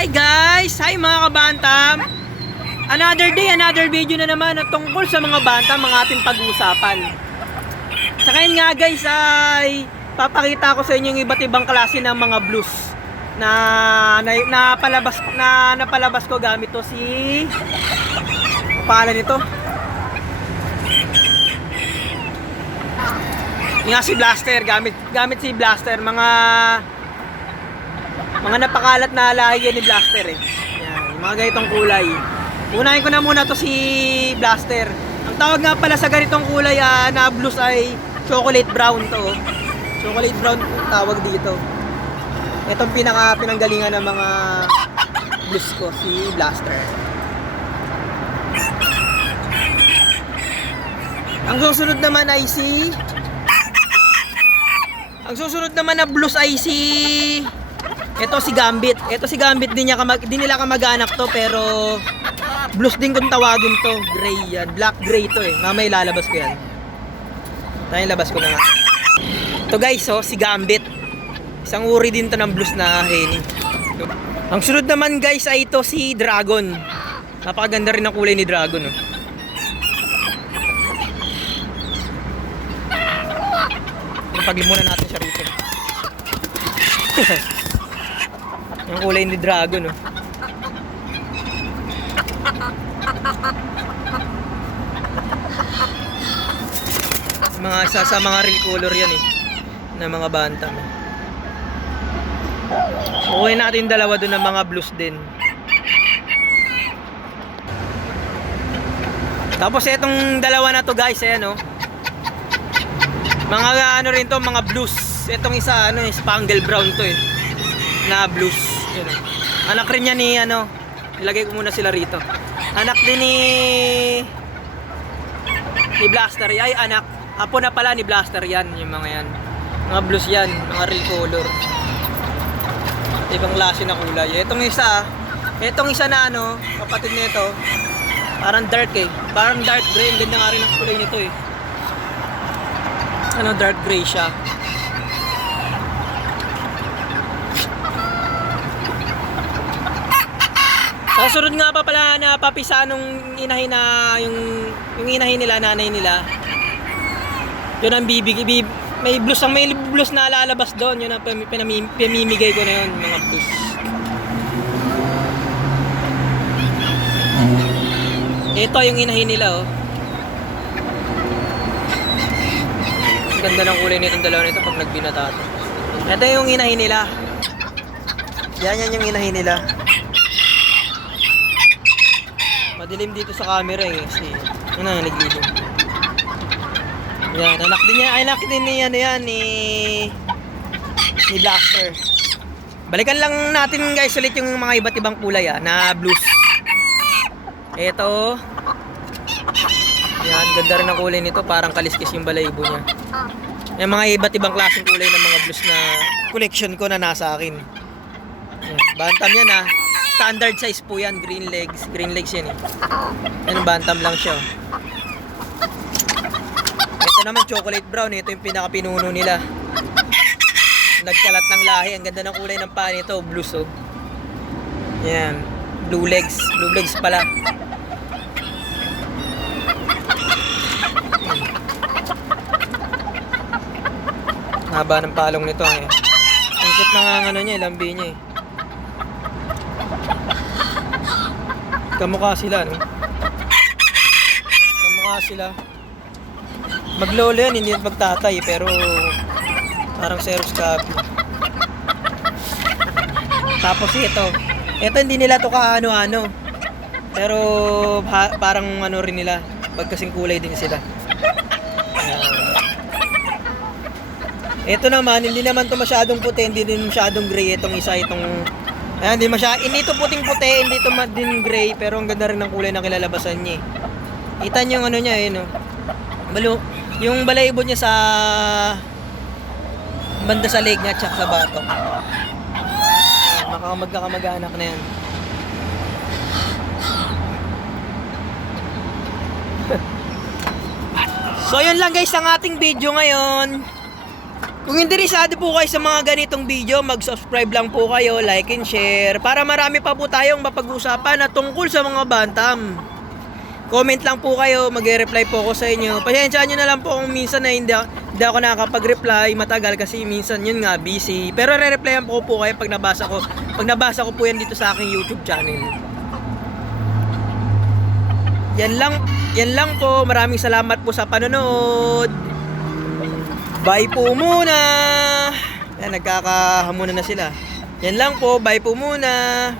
Hi guys! Hi mga kabantam! Another day, another video na naman na tungkol sa mga bantam, mga ating pag-uusapan. Sa ngayon nga guys ay papakita ko sa inyo yung iba't ibang klase ng mga blues na napalabas ko gamit to si pangalan nito. Yung nga si Blaster, gamit si Blaster, mga napakalat na lahi yan ni Blaster eh. Yan, yung mga ganitong kulay. Unahin ko na muna to si Blaster. Ang tawag nga pala sa ganitong kulay na blues ay chocolate brown to. Chocolate brown tawag dito. Itong pinanggalingan ng mga blues ko, si Blaster. Ang susunod naman na blues ay si ito si Gambit. Ito si Gambit din nila kamag-anak to, pero blues din kung tawagin to. Gray yan. Black gray to eh. Mamaya ilalabas ko yan. Labas ko na nga. Ito guys, si Gambit. Isang uri din to ng blues na henny. Ang sunod naman guys ay ito si Dragon. Napakaganda rin ang kulay ni Dragon. Paglimunan natin siya rito. Yung kulay ni Dragon, sa mga real color yan na mga bantam. Okay natin dalawa doon ng mga blues din. Tapos etong dalawa na to guys, mga rin to, mga blues. Etong isa spangle brown to na blues. Yun, anak rin niya ni ilagay ko muna sila rito. Anak din ni Blaster. Ay apo na pala ni Blaster yan, yung mga yan. Mga blues yan, mga real color. Ibang klase na kulay. Etong isa na kapatid nito. Parang dark parang dark gray. Ganda nga rin ang kulay nito dark gray siya. Kasunod nga pa pala na papisa nung inahin na yung inahin nila, nanay nila. Yun ang may blues na lalabas doon. Yun ang pamimigay ko na yun, mga blues. Ito yung inahin nila Ganda ng kulay nitong dalawa nito pag nagbinata to. Ito yung inahin nila. Yan yung inahin nila. Madilim dito sa camera kasi yun ang naglilim. Yan, anak din ni Blaster. Balikan lang natin guys ulit yung mga iba't ibang kulay na blues. Ito. Yan, ganda rin ang kulay nito, parang kaliskis yung balayibo niya. Yung mga iba't ibang klaseng kulay ng mga blues na collection ko na nasa akin. Yan, bantam yan standard size po yan, green legs yan Yan, bantam lang siya. Ito naman chocolate brown, ito yung pinaka-pinuno nila. Nagkalat ng lahi, ang ganda ng kulay ng paa nito, blues Yan, blue legs pala. Haba ng palong nito ang cute na niya, lambi niya Kamukha sila maglolo yan, hindi yan magtatay, pero parang Xerox copy. Tapos ito hindi nila to kaano-ano, pero parang rin nila, pagkasing kulay din sila. Ito naman, hindi naman to masyadong puti, hindi din masyadong gray. Itong hindi to puting-puti, hindi to din gray, pero ang ganda rin ng kulay na kilalabasan niya. Kita niyo yung niya, yung balayibo niya sa banda sa leg niya, tsaka sa batok. Magkakamag-anak na yan. So yun lang guys ang ating video ngayon. Kung interesado po kayo sa mga ganitong video, mag-subscribe lang po kayo, like and share, para marami pa po tayong mapag-usapan na tungkol sa mga bantam. Comment lang po kayo, mag-reply po ako sa inyo. Pasensyaan nyo na lang po kung minsan na hindi ako nakakapag-reply matagal kasi minsan yun nga busy. Pero re-replyan po kayo pag nabasa ko. Pag nabasa ko po yan dito sa aking YouTube channel. Yan lang po. Maraming salamat po sa panonood. Bye po muna. Yan, nagkakahamunan na sila. Yan lang po, bye po muna.